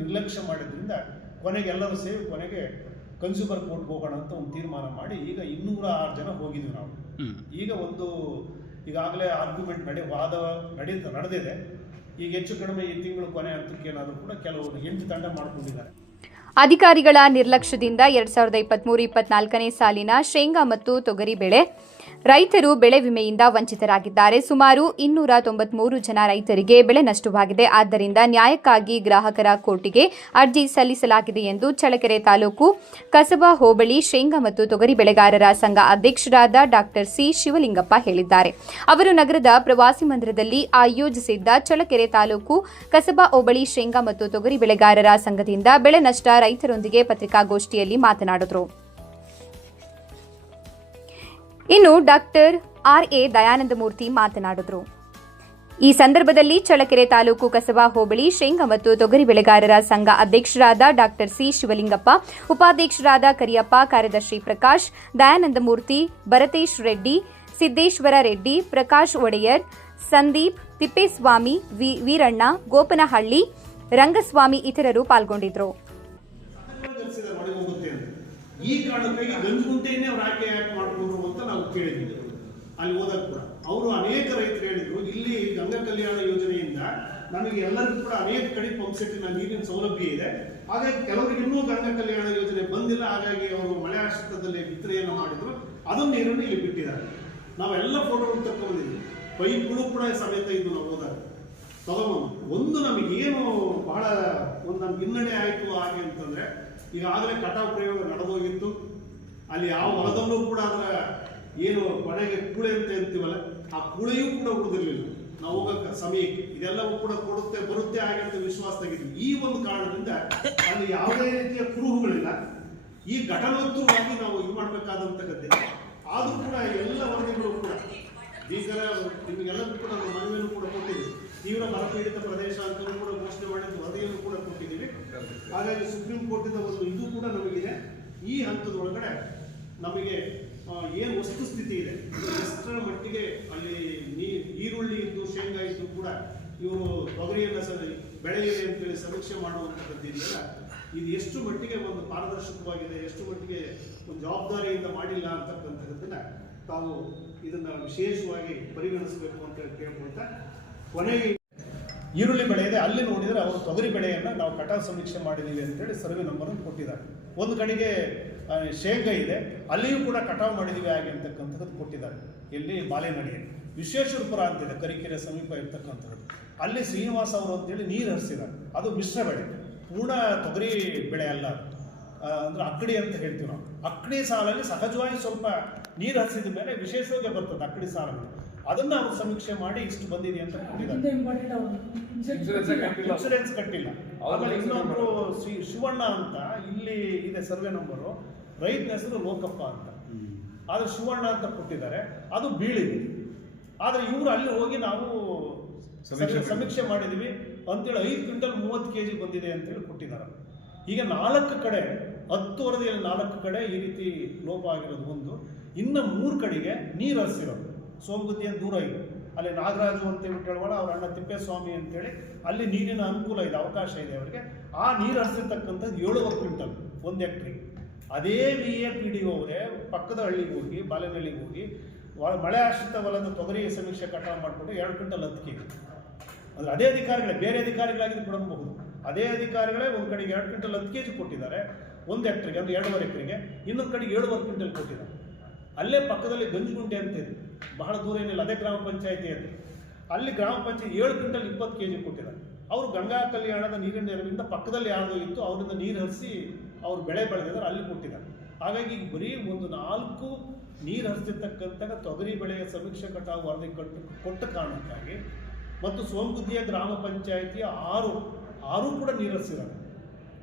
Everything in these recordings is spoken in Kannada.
ನಿರ್ಲಕ್ಷ್ಯ ಮಾಡಿದ್ರಿಂದ ಕೊನೆಗೆ ಎಲ್ಲರೂ ಸೇರಿ ಕೊನೆಗೆ ಕನ್ಸ್ಯೂಮರ್ ಕೋರ್ಟ್ಗೆ ಹೋಗೋಣ ಅಂತ ಒಂದು ತೀರ್ಮಾನ ಮಾಡಿ ಈಗ ಇನ್ನೂರ ಆರು ಜನ ಹೋಗಿದ್ವಿ ನಾವು. ಈಗ ಒಂದು ಈಗಾಗಲೇ ಆರ್ಗ್ಯುಮೆಂಟ್ ನಡೆ ವಾದ ನಡೀ ನಡೆದಿದೆ. ಈಗ ಹೆಚ್ಚು ಕಡಿಮೆ ಈ ತಿಂಗಳು ಕೊನೆ ಹಂತಕ್ಕೆ ಏನಾದರೂ ಕೂಡ ಕೆಲವರು ಎಂಟು ತಂಡ ಮಾಡ್ಕೊಂಡಿದ್ದಾರೆ. ಅಧಿಕಾರಿಗಳ ನಿರ್ಲಕ್ಷ್ಯದಿಂದ ಎರಡ್ ಸಾವಿರದ ಇಪ್ಪತ್ಮೂರು ಇಪ್ಪತ್ನಾಲ್ಕನೇ ಸಾಲಿನ ಶೇಂಗಾ ಮತ್ತು ತೊಗರಿ ಬೆಳೆ ರೈತರು ಬೆಳೆ ವಿಮೆಯಿಂದ ವಂಚಿತರಾಗಿದ್ದಾರೆ. ಸುಮಾರು ಇನ್ನೂರ ತೊಂಬತ್ಮೂರು ಜನ ರೈತರಿಗೆ ಬೆಳೆ ನಷ್ಟವಾಗಿದೆ. ಆದ್ದರಿಂದ ನ್ಯಾಯಕ್ಕಾಗಿ ಗ್ರಾಹಕರ ಕೋರ್ಟಿಗೆ ಅರ್ಜಿ ಸಲ್ಲಿಸಲಾಗಿದೆ ಎಂದು ಚಳಕೆರೆ ತಾಲೂಕು ಕಸಬಾ ಹೋಬಳಿ ಶೇಂಗಾ ಮತ್ತು ತೊಗರಿ ಬೆಳೆಗಾರರ ಸಂಘ ಅಧ್ಯಕ್ಷರಾದ ಡಾಕ್ಟರ್ ಸಿ. ಶಿವಲಿಂಗಪ್ಪ ಹೇಳಿದ್ದಾರೆ. ಅವರು ನಗರದ ಪ್ರವಾಸಿ ಮಂದಿರದಲ್ಲಿ ಆಯೋಜಿಸಿದ್ದ ಚಳಕೆರೆ ತಾಲೂಕು ಕಸಬಾ ಹೋಬಳಿ ಶೇಂಗಾ ಮತ್ತು ತೊಗರಿ ಬೆಳೆಗಾರರ ಸಂಘದಿಂದ ಬೆಳೆ ನಷ್ಟ ರೈತರೊಂದಿಗೆ ಪತ್ರಿಕಾಗೋಷ್ಠಿಯಲ್ಲಿ ಮಾತನಾಡಿದರು. ಇನ್ನು ಡಾಕ್ಟರ್ ಆರ್ ಎ ದಯಾನಂದಮೂರ್ತಿ ಮಾತನಾಡಿದರು. ಈ ಸಂದರ್ಭದಲ್ಲಿ ಚಳ್ಳಕೆರೆ ತಾಲೂಕು ಕಸಬಾ ಹೋಬಳಿ ಶೇಂಗಾ ಮತ್ತು ತೊಗರಿ ಬೆಳೆಗಾರರ ಸಂಘ ಅಧ್ಯಕ್ಷರಾದ ಡಾಕ್ಟರ್ ಸಿ ಶಿವಲಿಂಗಪ್ಪ, ಉಪಾಧ್ಯಕ್ಷರಾದ ಕರಿಯಪ್ಪ, ಕಾರ್ಯದರ್ಶಿ ಪ್ರಕಾಶ್, ದಯಾನಂದಮೂರ್ತಿ ಭರತೇಶ್ ರೆಡ್ಡಿ, ಸಿದ್ದೇಶ್ವರ ರೆಡ್ಡಿ, ಪ್ರಕಾಶ್ ಒಡೆಯರ್, ಸಂದೀಪ್ ತಿಪ್ಪೇಸ್ವಾಮಿ ವೀರಣ್ಣ, ಗೋಪನಹಳ್ಳಿ, ರಂಗಸ್ವಾಮಿ ಇತರರು ಪಾಲ್ಗೊಂಡಿದ್ದರು. ಈ ಕಾರಣಕ್ಕಾಗಿ ಗಂಜುಗುಂಟೆಯನ್ನೇ ಅವ್ರು ಆಯ್ಕೆ ಯಾಕೆ ಮಾಡ್ಕೊಂಡ್ರು ಅಂತ ನಾವು ಕೇಳಿದ್ದೀವಿ ಅಲ್ಲಿ ಹೋದಾಗ ಕೂಡ. ಅವರು ಅನೇಕ ರೈತರು ಹೇಳಿದ್ರು, ಇಲ್ಲಿ ಗಂಗಾ ಕಲ್ಯಾಣ ಯೋಜನೆಯಿಂದ ನಮಗೆ ಎಲ್ಲರಿಗೂ ಕೂಡ ಅನೇಕ ಕಡೆ ಪಂಪ್ ಸೆಟ್ಟಿನ ನೀರಿನ ಸೌಲಭ್ಯ ಇದೆ. ಹಾಗಾಗಿ ಕೆಲವರಿಗೆ ಇನ್ನೂ ಗಂಗಾ ಕಲ್ಯಾಣ ಯೋಜನೆ ಬಂದಿಲ್ಲ, ಹಾಗಾಗಿ ಅವರು ಮಳೆ ಆಶ್ರಿತದಲ್ಲಿ ಬಿತ್ತನೆಯನ್ನು ಮಾಡಿದ್ರು. ಅದನ್ನು ನೀರನ್ನು ಇಲ್ಲಿ ಬಿಟ್ಟಿದ್ದಾರೆ. ನಾವೆಲ್ಲ ಫೋಟೋಗಳು ತಗೊಂಡಿದ್ವಿ ಪೈಪ್ಗಳು ಕೂಡ ಸಮೇತ ಇದ್ದು ನಾವು ಹೋದಾಗ. ತಗೊಂಡು ಒಂದು ನಮಗೇನು ಬಹಳ ಒಂದು ನಮ್ಗೆ ಹಿನ್ನಡೆ ಆಯಿತು ಹಾಗೆ ಅಂತಂದ್ರೆ ಈಗಾಗಲೇ ಕಟಾವು ಪ್ರಯೋಗ ನಡೆದೋಗಿತ್ತು. ಅಲ್ಲಿ ಯಾವ ಹೊಲದಲ್ಲೂ ಕೂಡ ಅದರ ಏನು ಕೊನೆಗೆ ಕೂಳೆ ಅಂತ ಹೇಳ್ತೀವಲ್ಲ, ಆ ಕೂಳೆಯೂ ಕೂಡ ಉಳಿದಿರ್ಲಿಲ್ಲ. ನಾವು ಹೋಗಕ್ಕೆ ಸಮಯಕ್ಕೆ ಇದೆಲ್ಲವೂ ಕೂಡ ಕೊಡುತ್ತೆ, ಬರುತ್ತೆ ಆಗಿರುತ್ತೆ ವಿಶ್ವಾಸ ತೆಗೆದು ಈ ಒಂದು ಕಾರಣದಿಂದ ಅಲ್ಲಿ ಯಾವುದೇ ರೀತಿಯ ಕುರುಹುಗಳಿಲ್ಲ. ಈ ಘಟನೋತ್ತರವಾಗಿ ನಾವು ಇದು ಮಾಡಬೇಕಾದಂತ ಕಥೆ ಆದ್ರೂ ಕೂಡ ಎಲ್ಲ ವರದಿಗಳು ಕೂಡ ಭೀಕರ, ನಿಮಗೆಲ್ಲರಿಗೂ ಕೂಡ ನಾವು ಮನವಿಯನ್ನು ಕೂಡ ಕೊಟ್ಟಿದ್ದೀವಿ ತೀವ್ರ ಬರಪೀಡಿತ ಪ್ರದೇಶ ಅಂತಲೂ ಕೂಡ ಘೋಷಣೆ ಕೊಟ್ಟಿದ್ದೀವಿ ಹಾಗಾಗಿ ಸುಪ್ರೀಂ ಕೋರ್ಟಿಂದ ಒಂದು ಇದು ಕೂಡ ನಮಗಿದೆ. ಈ ಹಂತದೊಳಗಡೆ ನಮಗೆ ಏನು ವಸ್ತುಸ್ಥಿತಿ ಇದೆ? ಎಷ್ಟರ ಮಟ್ಟಿಗೆ ಅಲ್ಲಿ ಈರುಳ್ಳಿ ಇದ್ದು, ಶೇಂಗಾ ಇದ್ದು ಕೂಡ ಇವರು ತೊಗರಿಯನ್ನು ಸ ಬೆಳೆಯಿದೆ ಅಂತೇಳಿ ಸಮೀಕ್ಷೆ ಮಾಡುವಂಥದ್ದು ಇದೆಯಲ್ಲ ಇದು ಎಷ್ಟು ಮಟ್ಟಿಗೆ ಒಂದು ಪಾರದರ್ಶಕವಾಗಿದೆ, ಎಷ್ಟು ಮಟ್ಟಿಗೆ ಒಂದು ಜವಾಬ್ದಾರಿಯಿಂದ ಮಾಡಿಲ್ಲ ಅಂತಕ್ಕಂಥದ್ದನ್ನು ತಾವು ಇದನ್ನ ವಿಶೇಷವಾಗಿ ಪರಿಗಣಿಸಬೇಕು ಅಂತ ಕೇಳ್ಕೊಳ್ತಾ ಕೊನೆಗೆ ಈರುಳ್ಳಿ ಬೆಳೆ ಇದೆ ಅಲ್ಲಿ ನೋಡಿದರೆ ಅವರು ತೊಗರಿ ಬೆಳೆಯನ್ನು ನಾವು ಕಟಾವು ಸಮೀಕ್ಷೆ ಮಾಡಿದ್ದೀವಿ ಅಂತೇಳಿ ಸರ್ವೆ ನಂಬರ್ ಕೊಟ್ಟಿದ್ದಾರೆ. ಒಂದು ಕಡೆಗೆ ಶೇಂಗಾ ಇದೆ, ಅಲ್ಲಿಯೂ ಕೂಡ ಕಟಾವು ಮಾಡಿದ್ದೀವಿ ಹಾಗೆ ಅಂತಕ್ಕಂಥದ್ದು ಕೊಟ್ಟಿದ್ದಾರೆ. ಇಲ್ಲಿ ಬಾಲೆನಡಿಯಲ್ಲಿ ವಿಶ್ವೇಶ್ವರಪುರ ಅಂತಿದೆ ಕರಿಕೆರೆ ಸಮೀಪ ಇರ್ತಕ್ಕಂಥದ್ದು. ಅಲ್ಲಿ ಶ್ರೀನಿವಾಸ ಅವರು ಅಂತೇಳಿ ನೀರು ಹರಿಸಿದ್ದಾರೆ. ಅದು ಮಿಶ್ರ ಬೆಳೆ. ಪೂರ್ಣ ತೊಗರಿ ಬೆಳೆ ಅಲ್ಲ ಅದು. ಅಂದ್ರೆ ಅಕ್ಕಡಿ ಅಂತ ಹೇಳ್ತೀವಿ ನಾವು. ಅಕ್ಕಡಿ ಸಾಲಲ್ಲಿ ಸಹಜವಾಗಿ ಸ್ವಲ್ಪ ನೀರು ಹರಿಸಿದ ಮೇಲೆ ವಿಶೇಷವಾಗಿ ಬರ್ತದೆ ಅಕ್ಕಡಿ ಸಾಲಲ್ಲಿ. ಅದನ್ನ ಅವ್ರು ಸಮೀಕ್ಷೆ ಮಾಡಿ ಇಷ್ಟು ಬಂದಿದೆ ಅಂತ ಕೊಟ್ಟಿದ್ದಾರೆ ಇನ್ಸೂರೆನ್ಸ್ ಕಟ್ಟಿಲ್ಲ. ಇನ್ಶೂರೆನ್ಸ್ ಕಟ್ಟಿಲ್ಲ. ಅವ್ರು ಆಮೇಲೆ ಇನ್ನೊಬ್ರು ಶ್ರೀ ಶಿವಣ್ಣ ಅಂತ ಇಲ್ಲಿ ಇದೆ ಸರ್ವೆ ನಂಬರು. ರೈತನ ಹೆಸರು ಲೋಕಪ್ಪ ಅಂತ. ಆದ್ರೆ ಶಿವಣ್ಣ ಅಂತ ಕೊಟ್ಟಿದ್ದಾರೆ. ಅದು ಬೀಳಿದೆ. ಆದ್ರೆ ಇವರು ಅಲ್ಲಿ ಹೋಗಿ ನಾವು ಸಮೀಕ್ಷೆ ಮಾಡಿದೀವಿ. ಅಂತೇಳಿ ಐದು ಕ್ವಿಂಟಲ್ ಮೂವತ್ತು ಕೆ ಜಿ ಬಂದಿದೆ ಅಂತೇಳಿ ಕೊಟ್ಟಿದ್ದಾರೆ. ಈಗ ನಾಲ್ಕು ಕಡೆ ಹತ್ತು ವರದಿಯಲ್ಲಿ ನಾಲ್ಕು ಕಡೆ ಈ ರೀತಿ ಲೋಪ ಆಗಿರೋದು ಒಂದು. ಇನ್ನು ಮೂರು ಕಡೆಗೆ ನೀರು ಹರಿಸಿರೋದು. ಅಂತ ದೂರ ಇದೆ. ಅಲ್ಲಿ ನಾಗರಾಜು ಅಂತ ಹೇಳಿ ಹೇಳುವಾಗ ಅವ್ರ ಅಣ್ಣ ತಿಪ್ಪೇಸ್ವಾಮಿ ಅಂತೇಳಿ ಅಲ್ಲಿ ನೀರಿನ ಅನುಕೂಲ ಇದೆ, ಅವಕಾಶ ಇದೆ ಅವರಿಗೆ. ಆ ನೀರು ಹರಿಸಿರ್ತಕ್ಕಂಥದ್ದು ಏಳುವರೆ ಕ್ವಿಂಟಲ್, ಒಂದು ಎಕ್ಟ್ರಿಗೆ ಅದೇ ವಿ ಎ ಪಿ ಡಿ ಅವರೇ ಪಕ್ಕದ ಹಳ್ಳಿಗೆ ಹೋಗಿ ಬಾಲೆನಹಳ್ಳಿಗೆ ಹೋಗಿ ಮಳೆ ಆಶ್ರಿತ ಹೊಲದ ತೊಗರಿ ಸಮೀಕ್ಷೆ ಕಟಾವು ಮಾಡಿಕೊಂಡು ಎರಡು ಕ್ವಿಂಟಲ್ ಹತ್ತು ಕೆ ಅಂದ್ರೆ ಅದೇ ಅಧಿಕಾರಿಗಳೇ, ಬೇರೆ ಅಧಿಕಾರಿಗಳಾಗಿ ಕೊಡಬಹುದು ಅದೇ ಅಧಿಕಾರಿಗಳೇ ಒಂದು ಕಡೆಗೆ ಎರಡು ಕ್ವಿಂಟಲ್ ಹತ್ತು ಕೆ ಜಿ ಕೊಟ್ಟಿದ್ದಾರೆ, ಒಂದು ಎಕ್ಟ್ರಿಗೆ ಅಂದ್ರೆ ಎರಡೂವರೆ ಎಕ್ರಿಗೆ, ಇನ್ನೊಂದು ಕಡೆಗೆ ಏಳುವರೆ ಕ್ವಿಂಟಲ್ ಕೊಟ್ಟಿದ್ದಾರೆ. ಅಲ್ಲೇ ಪಕ್ಕದಲ್ಲಿ ಗಂಜುಗುಂಟೆ ಅಂತ ಇದೆ. ಬಹಳ ದೂರ ಏನಿಲ್ಲ, ಅದೇ ಗ್ರಾಮ ಪಂಚಾಯತಿ ಅಂತ ಅಲ್ಲಿ ಗ್ರಾಮ ಪಂಚಾಯತ್ ಏಳು ಕ್ವಿಂಟಲ್ ಇಪ್ಪತ್ತು ಕೆ ಜಿ ಕೊಟ್ಟಿದ್ದಾರೆ. ಅವರು ಗಂಗಾ ಕಲ್ಯಾಣದ ನೀರಿನ ನೆರವಿಂದ ಪಕ್ಕದಲ್ಲಿ ಯಾರು ಇತ್ತು, ಅವರಿಂದ ನೀರು ಹರಿಸಿ ಅವ್ರು ಬೆಳೆ ಬೆಳೆದಿದ್ದಾರೆ, ಅಲ್ಲಿ ಕೊಟ್ಟಿದ್ದಾರೆ. ಹಾಗಾಗಿ ಬರೀ ಒಂದು ನಾಲ್ಕು ನೀರು ಹರಿಸಿರ್ತಕ್ಕಂಥ ತೊಗರಿ ಬೆಳೆಯ ಸಮೀಕ್ಷೆ ಕಟಾವು ವರದಿ ಕಟ್ಟು, ಕೊಟ್ಟ ಕಾರಣಕ್ಕಾಗಿ ಮತ್ತು ಸೋಮಗುದ್ದಿಯ ಗ್ರಾಮ ಪಂಚಾಯಿತಿಯ ಆರು ಆರು ಕೂಡ ನೀರು ಹರಿಸಿದ್ದಾರೆ.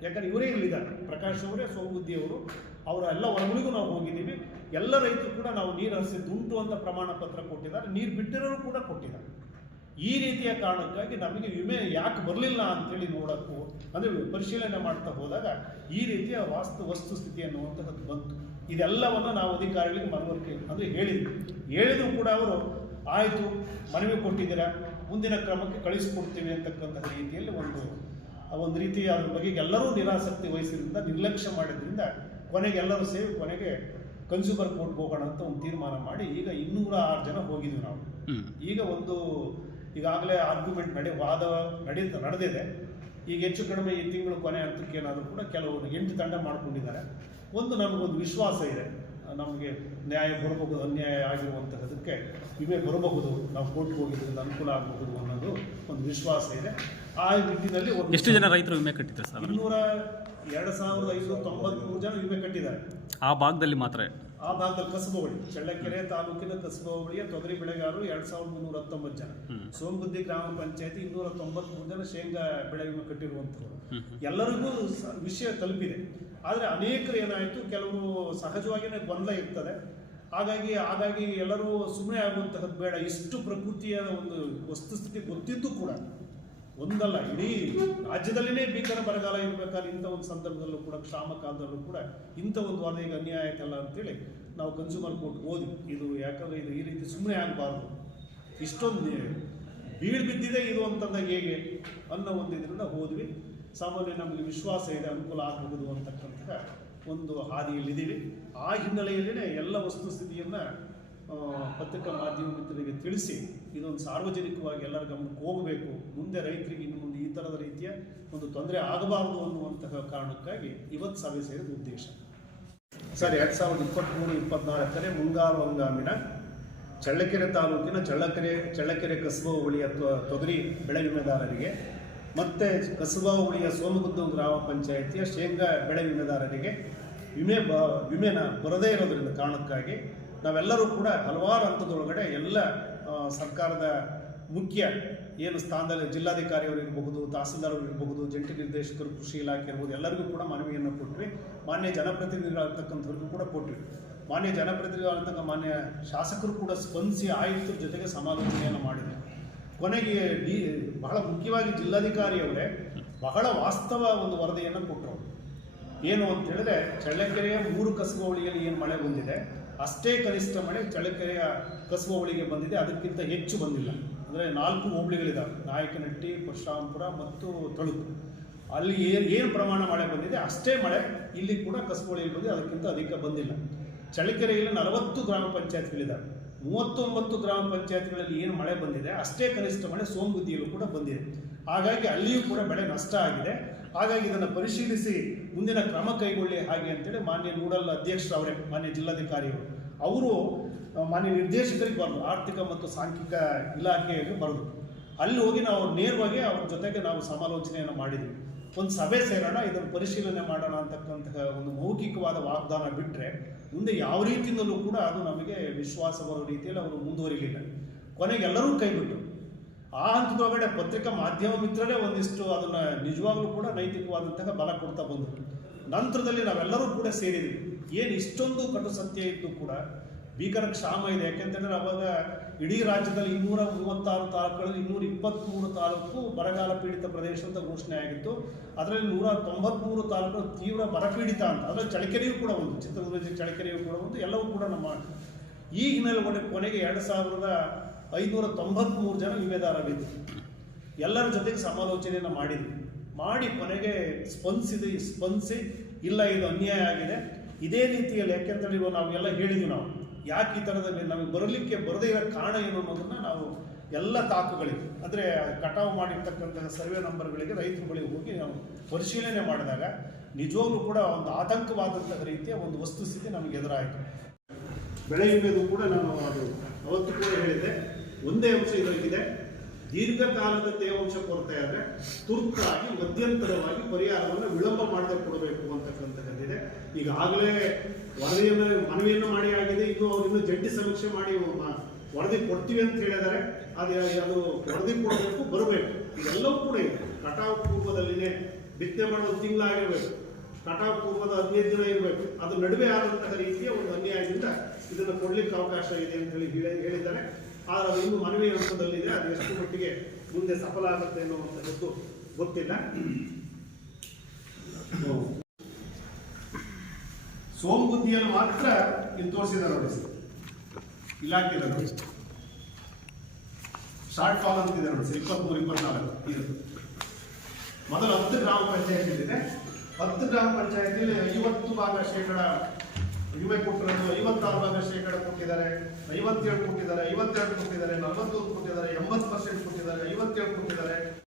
ಯಾಕಂದ್ರೆ ಇವರೇ ಇಲ್ಲಿದ್ದಾರೆ, ಪ್ರಕಾಶ್ ಅವರೇ ಸೋಮಗುದ್ದಿಯವರು ಅವರ ಎಲ್ಲ ಹೊರಗಳಿಗೂ ನಾವು ಹೋಗಿದ್ದೀವಿ. ಎಲ್ಲ ರೈತರು ಕೂಡ ನಾವು ನೀರು ಹರಿಸಿದ್ದುಂಟು ಅಂತ ಪ್ರಮಾಣ ಪತ್ರ ಕೊಟ್ಟಿದ್ದಾರೆ. ನೀರು ಬಿಟ್ಟಿರೋರು ಕೂಡ ಕೊಟ್ಟಿದ್ದಾರೆ. ಈ ರೀತಿಯ ಕಾರಣಕ್ಕಾಗಿ ನಮಗೆ ವಿಮೆ ಯಾಕೆ ಬರಲಿಲ್ಲ ಅಂತೇಳಿ ನೋಡಕ್ಕೂ, ಅಂದರೆ ಪರಿಶೀಲನೆ ಮಾಡ್ತಾ ಹೋದಾಗ ಈ ರೀತಿಯ ವಾಸ್ತು ವಸ್ತುಸ್ಥಿತಿ ಅನ್ನುವಂಥದ್ದು ಬಂತು. ಇದೆಲ್ಲವನ್ನು ನಾವು ಅಧಿಕಾರಿಗಳಿಗೆ ಮನವರಿಕೆ, ಅಂದರೆ ಹೇಳಿದ್ವಿ. ಹೇಳಿದ್ರು ಕೂಡ ಅವರು, ಆಯಿತು, ಮನವಿ ಕೊಟ್ಟಿದ್ದೀರಾ? ಮುಂದಿನ ಕ್ರಮಕ್ಕೆ ಕಳಿಸ್ಕೊಡ್ತೀವಿ ಅಂತಕ್ಕಂಥ ರೀತಿಯಲ್ಲಿ ಒಂದು ಒಂದು ರೀತಿ ಅದ್ರ ಬಗ್ಗೆ ಎಲ್ಲರೂ ನಿರಾಸಕ್ತಿ ವಹಿಸಿದ್ರಿಂದ, ನಿರ್ಲಕ್ಷ್ಯ ಮಾಡಿದ್ರಿಂದ ಕೊನೆಗೆ ಎಲ್ಲರೂ ಸೇರಿ ಕೊನೆಗೆ ಕನ್ಸ್ಯೂಮರ್ ಕೋರ್ಟ್ಗೆ ಹೋಗೋಣ ಅಂತ ಒಂದು ತೀರ್ಮಾನ ಮಾಡಿ ಈಗ ಇನ್ನೂರ ಆರು ಜನ ಹೋಗಿದ್ವಿ ನಾವು. ಈಗ ಒಂದು ಈಗಾಗಲೇ ಆರ್ಗ್ಯುಮೆಂಟ್ ನಡೆ ವಾದ ನಡೀ ನಡೆದಿದೆ. ಈಗ ಹೆಚ್ಚು ಕಡಿಮೆ ಈ ತಿಂಗಳು ಕೊನೆ ಹಂತಕ್ಕೆ ಏನಾದರೂ ಕೂಡ ಕೆಲವು ಎಂಟು ತಂಡ ಮಾಡ್ಕೊಂಡಿದ್ದಾರೆ. ಒಂದು ನಮಗೊಂದು ವಿಶ್ವಾಸ ಇದೆ. ನಮಗೆ ನ್ಯಾಯ ಬರಬಹುದು ಅನ್ಯಾಯ ಆಗಿರುವಂತಹದಕ್ಕೆ ವಿಮೆ ಬರಬಹುದು ನಾವು ಕೋರ್ಟ್ಗೆ ಹೋಗಿದ್ದರಿಂದ ಅನುಕೂಲ ಆಗಬಹುದು ಅನ್ನೋದು ಒಂದು ವಿಶ್ವಾಸ ಇದೆ. ಆ ನಿಟ್ಟಿನಲ್ಲಿ ಒಂದು ಎಷ್ಟು ಜನ ರೈತರು ವಿಮೆ ಕಟ್ಟಿದ್ರು ಸರ್? ಇನ್ನೂರ ಎರಡು ಸಾವಿರದ ಐನೂರ ತೊಂಬತ್ಮೂರು ಜನ ವಿಮೆ ಕಟ್ಟಿದ್ದಾರೆ. ಆ ಭಾಗದಲ್ಲಿ ಮಾತ್ರ. ಆ ಭಾಗದಲ್ಲಿ ಕಸಬ ಹೋಬಳಿ ಚಳ್ಳಕೆರೆ ತಾಲೂಕಿನ ಕಸಬ ಹೋಬಳಿಯ ತೊಗರಿ ಬೆಳೆಗಾರರು ಎರಡ್ ಸಾವಿರದ ಮುನ್ನೂರ ಹತ್ತೊಂಬತ್ತು ಜನ. ಸೋಮಬುದ್ದಿ ಸೋಮಗುದ್ದಿ ಗ್ರಾಮ ಪಂಚಾಯತಿ ಇನ್ನೂರ ತೊಂಬತ್ಮೂರು ಜನ ಶೇಂಗಾ ಬೆಳೆ ವಿಮೆ ಕಟ್ಟಿರುವಂಥವ್ರು. ಎಲ್ಲರಿಗೂ ವಿಷಯ ತಲುಪಿದೆ. ಆದರೆ ಅನೇಕರು ಏನಾಯಿತು ಕೆಲವರು ಸಹಜವಾಗಿಯೇ ಗೊಂದಲ ಇರ್ತದೆ. ಹಾಗಾಗಿ ಹಾಗಾಗಿ ಎಲ್ಲರೂ ಸುಮ್ಮನೆ ಆಗುವಂತಹದ್ದು ಬೇಡ. ಇಷ್ಟು ಪ್ರಕೃತಿಯ ಒಂದು ವಸ್ತುಸ್ಥಿತಿ ಗೊತ್ತಿದ್ದು ಕೂಡ ಒಂದಲ್ಲ, ಇಡೀ ರಾಜ್ಯದಲ್ಲಿನೇ ಭೀಕರ ಬರಗಾಲ ಇರಬೇಕಾದ್ರೆ ಇಂಥ ಒಂದು ಸಂದರ್ಭದಲ್ಲೂ ಕೂಡ ಕ್ಷಾಮ ಕಾಲದಲ್ಲೂ ಕೂಡ ಇಂಥ ಒಂದು ವಾದ ಈಗ ಅನ್ಯಾಯ ಆಯ್ತಲ್ಲ ಅಂತೇಳಿ ನಾವು ಕನ್ಸ್ಯೂಮರ್ ಕೋರ್ಟ್ ಓದಿ. ಇದು ಯಾಕಂದ್ರೆ ಇದು ಈ ರೀತಿ ಸುಮ್ಮನೆ ಆಗಬಾರ್ದು. ಇಷ್ಟೊಂದು ಬೀಳ್ ಬಿದ್ದಿದೆ ಇದು ಅಂತಂದಾಗ ಹೇಗೆ ಅನ್ನೋ ಒಂದು ಇದರಿಂದ ಹೋದ್ವಿ ಸಾಮಾನ್ಯ ನಮಗೆ ವಿಶ್ವಾಸ ಇದೆ, ಅನುಕೂಲ ಆಗಬಹುದು ಅಂತಕ್ಕಂಥ ಒಂದು ಹಾದಿಯಲ್ಲಿದ್ದೀವಿ. ಆ ಹಿನ್ನೆಲೆಯಲ್ಲಿನೇ ಎಲ್ಲ ವಸ್ತುಸ್ಥಿತಿಯನ್ನು ಪತ್ರಿಕಾ ಮಾಧ್ಯಮ ಮಿತ್ರರಿಗೆ ತಿಳಿಸಿ, ಇದೊಂದು ಸಾರ್ವಜನಿಕವಾಗಿ ಎಲ್ಲರ ಗಮನಕ್ಕೆ ಹೋಗಬೇಕು. ಮುಂದೆ ರೈತರಿಗೆ ಇನ್ನು ಮುಂದೆ ಈ ಥರದ ರೀತಿಯ ಒಂದು ತೊಂದರೆ ಆಗಬಾರದು ಅನ್ನುವಂತಹ ಕಾರಣಕ್ಕಾಗಿ ಇವತ್ತು ಸಭೆ ಸೇರಿದ ಉದ್ದೇಶ. ಸರ್, ಎರಡು ಸಾವಿರದ ಇಪ್ಪತ್ತ್ಮೂರು ಇಪ್ಪತ್ನಾಲ್ಕನೇ ಮುಂಗಾರು ಹಂಗಾಮಿನ ಚಳ್ಳಕೆರೆ ತಾಲೂಕಿನ ಚಳ್ಳಕೆರೆ ಚಳ್ಳಕೆರೆ ಕಸಬಾ ಹೋಬಳಿಯ ತೊ- ತೊಗರಿ ಬೆಳೆ ವಿಮೆದಾರರಿಗೆ, ಮತ್ತು ಕಸಬಾ ಹುಳಿಯ ಸೋಮಗುದ್ದು ಗ್ರಾಮ ಪಂಚಾಯಿತಿಯ ಶೇಂಗಾ ಬೆಳೆ ವಿಮೆದಾರರಿಗೆ ವಿಮೆ ಬ, ವಿಮೆನ ಬರದೇ ಇರೋದರಿಂದ ಕಾರಣಕ್ಕಾಗಿ ನಾವೆಲ್ಲರೂ ಕೂಡ ಹಲವಾರು ಹಂತದೊಳಗಡೆ ಎಲ್ಲ ಸರ್ಕಾರದ ಮುಖ್ಯ ಏನು ಸ್ಥಾನದಲ್ಲಿ ಜಿಲ್ಲಾಧಿಕಾರಿಯವರು ಇರಬಹುದು ತಹಸೀಲ್ದಾರ್ ಇರಬಹುದು ಜಂಟಿ ನಿರ್ದೇಶಕರು, ಕೃಷಿ ಇಲಾಖೆ ಇರ್ಬೋದು, ಎಲ್ಲರಿಗೂ ಕೂಡ ಮನವಿಯನ್ನು ಕೊಟ್ವಿ. ಮಾನ್ಯ ಜನಪ್ರತಿನಿಧಿಗಳಾಗ್ತಕ್ಕಂಥವ್ರಿಗೂ ಕೂಡ ಕೊಟ್ವಿ. ಮಾನ್ಯ ಜನಪ್ರತಿನಿಧಿಗಳಾಗ್ತಕ್ಕ, ಮಾನ್ಯ ಶಾಸಕರು ಕೂಡ ಸ್ಪಂದಿಸಿ ಆಯುಕ್ತರ ಜೊತೆಗೆ ಸಮಾಲೋಚನೆಯನ್ನು ಮಾಡಿದರು. ಕೊನೆಗೆ ಡಿ, ಬಹಳ ಮುಖ್ಯವಾಗಿ ಜಿಲ್ಲಾಧಿಕಾರಿಯವರೇ ಬಹಳ ವಾಸ್ತವ ಒಂದು ವರದಿಯನ್ನು ಕೊಟ್ಟರು ಏನು ಅಂತ ಹೇಳಿದ್ರೆ ಚಳ್ಳಕೆರೆಯ ಮೂರು ಕಸಬಾ ಏನು ಮಳೆ ಬಂದಿದೆ? ಅಷ್ಟೇ ಕನಿಷ್ಠ ಮಳೆ ಚಳ್ಳಕೆರೆಯ ಹೋಬಳಿಗೆ ಬಂದಿದೆ. ಅದಕ್ಕಿಂತ ಹೆಚ್ಚು ಬಂದಿಲ್ಲ. ಅಂದರೆ ನಾಲ್ಕು ಹೋಬಳಿಗಳಿದ್ದಾವೆ ನಾಯಕನಹಟ್ಟಿ ಪರಶುರಾಮಪುರ ಮತ್ತು ತಳುಕು ಅಲ್ಲಿ ಏನು ಏನು ಪ್ರಮಾಣ ಮಳೆ ಬಂದಿದೆ? ಅಷ್ಟೇ ಮಳೆ ಇಲ್ಲಿ ಕೂಡ ಕಸಬಾ ಹೋಬಳಿಯಲ್ಲಿ ಬಂದಿದೆ. ಅದಕ್ಕಿಂತ ಅಧಿಕ ಬಂದಿಲ್ಲ. ಚಳ್ಳಕೆರೆಯಲ್ಲಿ ನಲವತ್ತು ಗ್ರಾಮ ಪಂಚಾಯತ್ಗಳಿದ್ದಾವೆ ಮೂವತ್ತೊಂಬತ್ತು ಗ್ರಾಮ ಪಂಚಾಯತ್ಗಳಲ್ಲಿ ಏನು ಮಳೆ ಬಂದಿದೆ? ಅಷ್ಟೇ ಕನಿಷ್ಠ ಮಳೆ ಸೋಮಗುದ್ದಿಯಲ್ಲೂ ಕೂಡ ಬಂದಿದೆ. ಹಾಗಾಗಿ ಅಲ್ಲಿಯೂ ಕೂಡ ಬೆಳೆ ನಷ್ಟ ಆಗಿದೆ. ಹಾಗಾಗಿ ಇದನ್ನು ಪರಿಶೀಲಿಸಿ ಮುಂದಿನ ಕ್ರಮ ಕೈಗೊಳ್ಳಿ ಹಾಗೆ ಅಂತೇಳಿ ಮಾನ್ಯ ನೋಡಲ್ ಅಧ್ಯಕ್ಷರು ಅವರೇ, ಮಾನ್ಯ ಜಿಲ್ಲಾಧಿಕಾರಿಗಳು ಅವರು ಮಾನ್ಯ ನಿರ್ದೇಶಕರಿಗೆ ಬರೋದು, ಆರ್ಥಿಕ ಮತ್ತು ಸಾಂಖ್ಯಿಕ ಇಲಾಖೆಗೆ ಬರೋದು. ಅಲ್ಲಿ ಹೋಗಿ ನಾವು ನೇರವಾಗಿ ಅವ್ರ ಜೊತೆಗೆ ನಾವು ಸಮಾಲೋಚನೆಯನ್ನು ಮಾಡಿದ್ವಿ. ಒಂದು ಸಭೆ ಸೇರೋಣ, ಇದನ್ನು ಪರಿಶೀಲನೆ ಮಾಡೋಣ ಅಂತಕ್ಕಂತಹ ಒಂದು ಮೌಖಿಕವಾದ ವಾಗ್ದಾನ ಬಿಟ್ಟರೆ ಮುಂದೆ ಯಾವ ರೀತಿಯಿಂದಲೂ ಕೂಡ ಅದು ನಮಗೆ ವಿಶ್ವಾಸ ಬರೋ ರೀತಿಯಲ್ಲಿ ಅವರು ಮುಂದುವರಿಲಿಲ್ಲ. ಕೊನೆಗೆ ಎಲ್ಲರೂ ಕೈಬಿಟ್ಟು ಆ ಹಂತದೊಳಗಡೆ ಪತ್ರಿಕಾ ಮಾಧ್ಯಮ ಮಿತ್ರರೇ ಒಂದಿಷ್ಟು ಅದನ್ನ ನಿಜವಾಗ್ಲೂ ಕೂಡ ನೈತಿಕವಾದಂತಹ ಬಲ ಕೊಡ್ತಾ ಬಂದರು. ನಂತರದಲ್ಲಿ ನಾವೆಲ್ಲರೂ ಕೂಡ ಸೇರಿದ್ವಿ ಏನು ಇಷ್ಟೊಂದು ಕಟು ಸತ್ಯ ಇದ್ದು ಕೂಡ ಭೀಕರ ಕ್ಷಾಮ ಇದೆ. ಯಾಕೆಂತಂದ್ರೆ ಅವಾಗ ಇಡೀ ರಾಜ್ಯದಲ್ಲಿ ಇನ್ನೂರ ಮೂವತ್ತಾರು ತಾಲೂಕುಗಳಲ್ಲಿ ಇನ್ನೂರ ಇಪ್ಪತ್ತ್ಮೂರು ತಾಲೂಕು ಬರಗಾಲ ಪೀಡಿತ ಪ್ರದೇಶ ಅಂತ ಘೋಷಣೆ ಆಗಿತ್ತು. ಅದರಲ್ಲಿ ನೂರ ತೊಂಬತ್ಮೂರು ತಾಲೂಕು ತೀವ್ರ ಬರಪೀಡಿತ ಅಂತ. ಅದರಲ್ಲಿ ಚಳಕೆರೆಯೂ ಕೂಡ ಒಂದು ಚಿತ್ರದುರ್ಗ ಚಳಕೆರೆಯೂ ಕೂಡ ಒಂದು, ಎಲ್ಲವೂ ಕೂಡ ನಮ್ಮ ಈ ಹಿನ್ನೆಲೆ ಕೊನೆಗೆ ಎರಡು ಸಾವಿರದ ಐನೂರ ತೊಂಬತ್ಮೂರು ಜನ ವಿಮೆದಾರರಿದ್ದರು. ಎಲ್ಲರ ಜೊತೆಗೆ ಸಮಾಲೋಚನೆಯನ್ನು ಮಾಡಿದ್ವಿ. ಮಾಡಿ ಕೊನೆಗೆ ಸ್ಪಂದಿಸಿದ, ಸ್ಪಂದಿಸಿ, ಇಲ್ಲ, ಇದು ಅನ್ಯಾಯ ಆಗಿದೆ. ಇದೇ ರೀತಿಯಲ್ಲಿ ಯಾಕೆಂತೇಳಿ ಇವಾಗ ನಾವು ಎಲ್ಲ ಹೇಳಿದ್ವಿ ನಾವು. ಯಾಕೆ ಈ ಥರದ ನಮಗೆ ಬರಲಿಕ್ಕೆ ಬರದೇ ಇರೋ ಕಾರಣ ಏನು ಅನ್ನೋದನ್ನು ನಾವು ಎಲ್ಲ ತಾಕುಗಳಿಗೆ ಅಂದರೆ ಕಟಾವು ಮಾಡಿರ್ತಕ್ಕಂತಹ ಸರ್ವೆ ನಂಬರ್ಗಳಿಗೆ ರೈತರ ಬಳಿ ಹೋಗಿ ನಾವು ಪರಿಶೀಲನೆ ಮಾಡಿದಾಗ ನಿಜವಾಗ್ಲೂ ಕೂಡ ಒಂದು ಆತಂಕವಾದಂತಹ ರೀತಿಯ ಒಂದು ವಸ್ತುಸ್ಥಿತಿ ನಮಗೆ ಎದುರಾಯಿತು. ಬೆಳೆ ವಿಮೆದು ಕೂಡ ನಾನು ಅದು ಅವತ್ತು ಕೂಡ ಹೇಳಿದ್ದೆ. ಒಂದೇ ಅಂಶ ಇದಾಗಿದೆ ದೀರ್ಘಕಾಲದ ತೇವಾಂಶ ಕೊರತೆ ಆದರೆ ತುರ್ತಾಗಿ, ಮಧ್ಯಂತರವಾಗಿ ಪರಿಹಾರವನ್ನು ವಿಳಂಬ ಮಾಡದೆ ಕೊಡಬೇಕು ಅಂತಕ್ಕಂಥದ್ದಿದೆ ಈಗಾಗಲೇ ವರದಿಯನ್ನು ಮನವಿಯನ್ನು ಮಾಡಿ ಆಗಿದೆ. ಇನ್ನು ಅವರಿಂದ ಜಂಟಿ ಸಮೀಕ್ಷೆ ಮಾಡಿ ವರದಿ ಕೊಡ್ತೀವಿ ಅಂತ ಹೇಳಿದ್ದಾರೆ. ಅದು ಅದು ವರದಿ ಕೊಡಬೇಕು, ಬರಬೇಕು. ಇದೆಲ್ಲವೂ ಕೂಡ ಇದೆ. ಕಟಾವು ಪೂರ್ವದಲ್ಲಿನೇ ಬಿತ್ತನೆ ಮಾಡೋದು ತಿಂಗಳಾಗಿರ್ಬೇಕು ಕಟಾವು ಪೂರ್ವದ ಹದಿನೈದು ದಿನ ಇರಬೇಕು. ಅದು ನಡುವೆ ಆದಂತಹ ರೀತಿಯ ಒಂದು ಅನ್ಯಾಯದಿಂದ ಇದನ್ನು ಕೊಡ್ಲಿಕ್ಕೆ ಅವಕಾಶ ಇದೆ ಅಂತ ಹೇಳಿ- ಹೇಳಿದ್ದಾರೆ. ಆದರೆ ಅದು ಇನ್ನು ಮನವಿ ಹಂತದಲ್ಲಿದೆ ಅದು ಎಷ್ಟು ಮಟ್ಟಿಗೆ ಮುಂದೆ ಸಫಲ ಆಗುತ್ತೆ ಅನ್ನುವಂಥದ್ದು ಗೊತ್ತಿಲ್ಲ. ಸೋಮ್ ಮಾತ್ರ ಇಲ್ಲಿ ತೋರಿಸಿದ್ದಾರೆ ನೋಡಿ. ಇಲಾಖೆದವರು ಶಾರ್ಟ್ ಫಾಲ್ ಅಂತಿದೆ ನೋಡಿ ಸರ್ ಇಪ್ಪತ್ಮೂರು, ಇಪ್ಪತ್ನಾಲ್ಕು ಇದು. ಮೊದಲು ಹತ್ತು ಗ್ರಾಮ ಪಂಚಾಯತ್ ಇದೆ ಹತ್ತು ಗ್ರಾಮ ಪಂಚಾಯತಿಲಿ ಐವತ್ತು ಭಾಗ ಶೇಕಡ ವಿಮೆ ಕೊಟ್ಟಿರೋದು ಐವತ್ತಾರು ಶೇಕಡ ಕೊಟ್ಟಿದ್ದಾರೆ, ಐವತ್ತೇಳು ಕೊಟ್ಟಿದ್ದಾರೆ, ಐವತ್ತೆರಡು ಕೊಟ್ಟಿದ್ದಾರೆ, ನಲವತ್ತೊಂದು ಕೊಟ್ಟಿದ್ದಾರೆ, ಎಂಬತ್ತು ಪರ್ಸೆಂಟ್ ಕೊಟ್ಟಿದ್ದಾರೆ, ಐವತ್ತೇಳು ಕೊಟ್ಟಿದ್ದಾರೆ.